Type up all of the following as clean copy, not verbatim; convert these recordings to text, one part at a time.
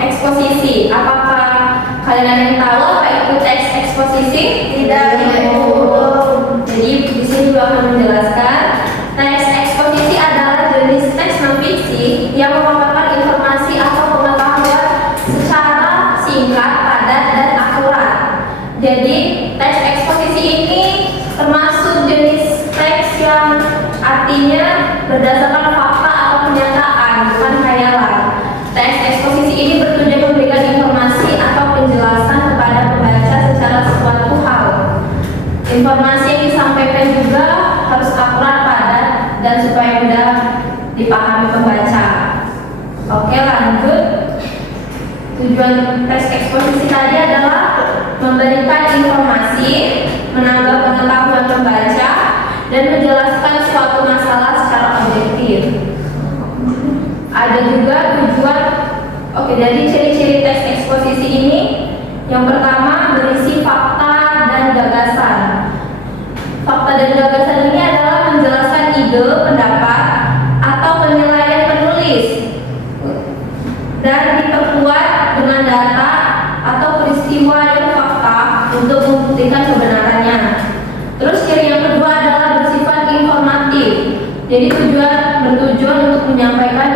eksposisi. Apakah kalian ada yang tahu apa itu teks eksposisi? Tidak. Jadi di sini juga akan menjelaskan teks eksposisi adalah jenis teks non fiksi yang memaparkan informasi atau pengetahuan secara singkat, padat, dan akurat. Jadi teks eksposisi ini termasuk jenis teks yang artinya berdasarkan fakta atau kenyataan, bukan khayalan. Teks eksposisi ini bertujuan memberikan informasi atau penjelasan kepada pembaca secara suatu hal. Informasi yang disampaikan juga harus akurat, padat, dan supaya mudah dipahami pembaca. Oke, lanjut. Tujuan teks eksposisi tadi adalah memberikan informasi, menambah pengetahuan pembaca, dan menjelaskan suatu masalah secara objektif. Ada juga tujuan. Dari ciri-ciri teks eksposisi ini, yang pertama berisi fakta dan gagasan. Fakta dan gagasan ini adalah menjelaskan ide, pendapat, atau penilaian penulis dan diperkuat dengan data atau peristiwa yang fakta untuk membuktikan kebenarannya. Terus ciri yang kedua adalah bersifat informatif. Jadi bertujuan untuk menyampaikan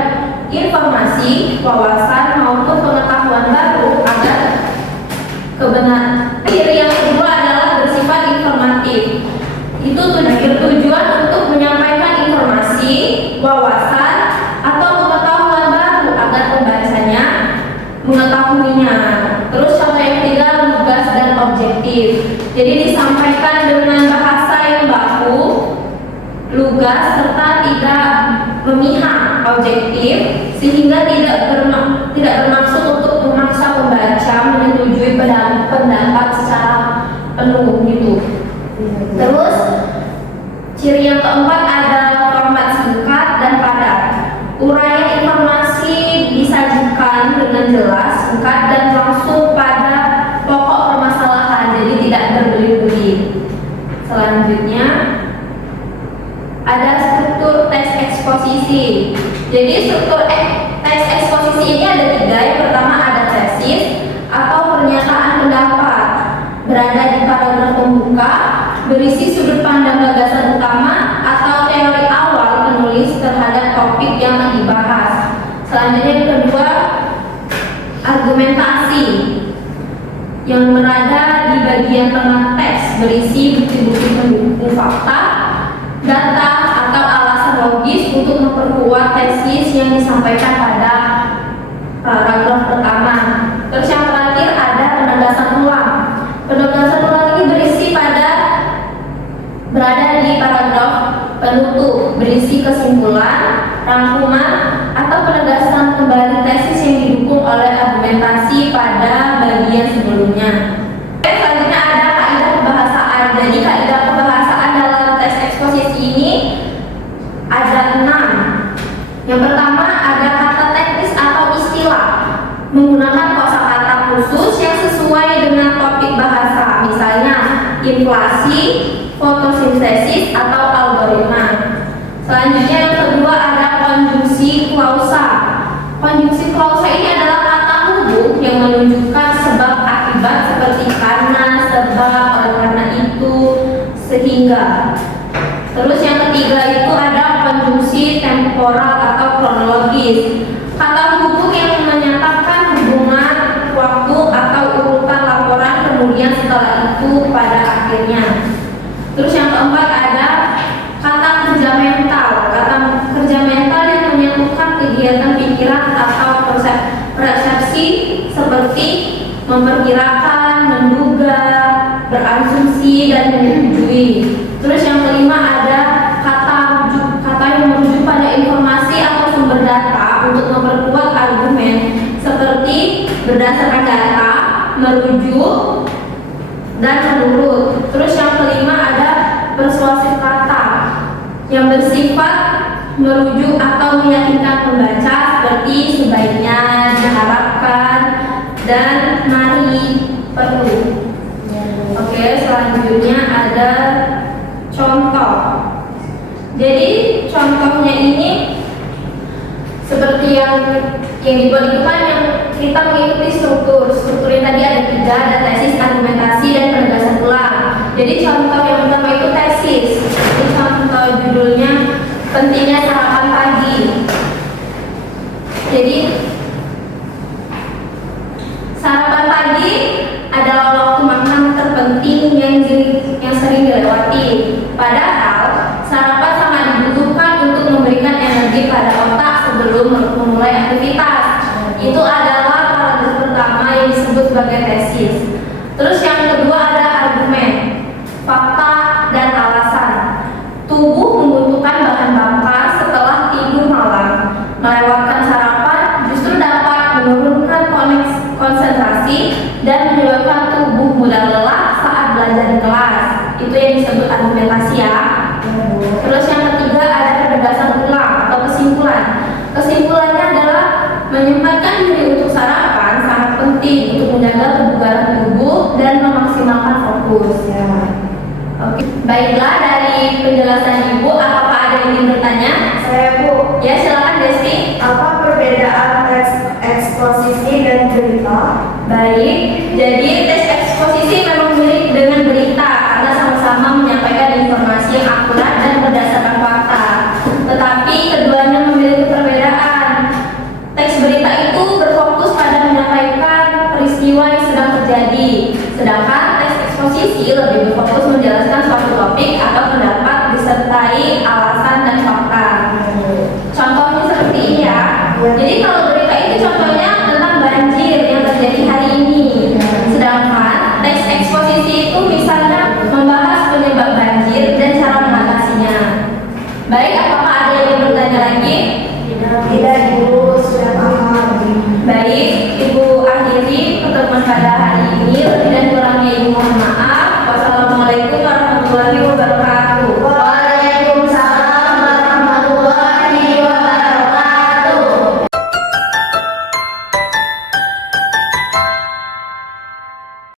informasi, wawasan maupun pengetahuan baru agar kebenaran. Ciri yang kedua adalah bersifat informatif. Itu bertujuan untuk menyampaikan informasi, wawasan atau pengetahuan baru agar pembacanya mengetahuinya. Terus contoh yang ketiga, lugas dan objektif. Jadi disampaikan dengan bahasa yang baku, lugas, serta tidak memihak, objektif, sehingga tidak bermaksud untuk memaksa pembaca menyetujui pendapat secara penuh gitu. Terus ciri yang keempat ada format singkat dan padat. Uraian informasi disajikan dengan jelas, singkat, dan langsung pada pokok permasalahan, jadi tidak berbelit-belit. Selanjutnya ada struktur teks eksposisi. Jadi struktur teks eksposisi ini ada tiga. Yang pertama ada tesis atau pernyataan pendapat, berada di paragraf pembuka, berisi sudut pandang gagasan utama atau teori awal penulis terhadap topik yang dibahas. Selanjutnya yang kedua, argumentasi, yang berada di bagian tengah teks, berisi bukti-bukti pendukung fakta, data atau alasan logis untuk memperkuat tesis yang disampaikan pada paragraf pertama. Terus yang terakhir ada penegasan ulang. Penegasan ulang ini berada di paragraf penutup, berisi kesimpulan, rangkuman, atau penegasan kembali tesis yang didukung oleh argumentasi pada bagian sebelumnya. Selanjutnya ada kaidah kebahasaan. Jadi kaidah kebahasaan dalam teks eksposisi ini ada 6. Yang pertama ada kata teknis atau istilah, menggunakan kosakata khusus yang sesuai dengan topik bahasa, misalnya inflasi, fotosintesis, atau algoritma. Selanjutnya yang kedua ada konjungsi klausa. Konjungsi klausa ini adalah kata hubung yang menunjukkan sebab akibat seperti karena, sebab, oleh karena itu, sehingga. Terus yang ketiga itu ada konjungsi temporal atau kronologis. Kata hubung yang menyatakan hubungan waktu atau urutan laporan kemudian setelah itu pada akhirnya. Terus yang keempat ada kata kerja mental. Kata kerja mental yang menyatukan kegiatan pikiran atau persepsi seperti memperkirakan, menduga, berasumsi, dan menyetujui. Terus yang kelima ada kata yang merujuk pada informasi atau sumber data untuk memperkuat argumen seperti berdasarkan data, merujuk, dan menurut. Terus yang kelima ada persuasif kata yang bersifat merujuk atau meyakinkan pembaca seperti sebaiknya, diharapkan, dan mari, perlu. Oke, selanjutnya ada contoh. Jadi contohnya ini seperti yang dibuat itu kan yang kita mengikuti struktur yang tadi ada 3, ada tesis, argumentasi, dan penegasan ulang. Jadi contoh yang pertama itu tesis. Ini contoh judulnya pentingnya sarapan pagi. Jadi sarapan pagi adalah waktu makan terpenting yang sering dilewati. Padahal sarapan sangat dibutuhkan untuk memberikan energi pada otak sebelum memulai aktivitas. Itu adalah paragraf pertama yang disebut sebagai tesis. Terus yang kedua ada argumen, fakta, dan alasan. Tubuh membutuhkan bahan bakar setelah tidur malam. Melewatkan sarapan justru dapat menurunkan konsentrasi dan menyebabkan tubuh mudah lelah saat belajar di kelas. Itu yang disebut argumentasi ya. Terus yang ketiga ada penegasan ulang atau kesimpulan. Kesimpulannya adalah menyempatkan diri untuk sarapan sangat penting untuk menjaga kebugaran tubuh dan memaksimalkan fokus ya. Oke, baiklah, dari penjelasan Ibu, apakah ada yang ingin bertanya? Saya Bu. Ya, silakan Desti. Apa perbedaan tes eksposisi dan berita? Baik, jadi tes eksposisi memang mirip dengan berita karena sama-sama menyampaikan informasi yang akurat dan berdasarkan fakta. Tetapi keduanya memiliki perbedaan. Teks berita itu berfokus pada menyampaikan peristiwa yang sedang terjadi, sedangkan tes eksposisi lebih berfokus menjelaskan suatu topik atau pendapat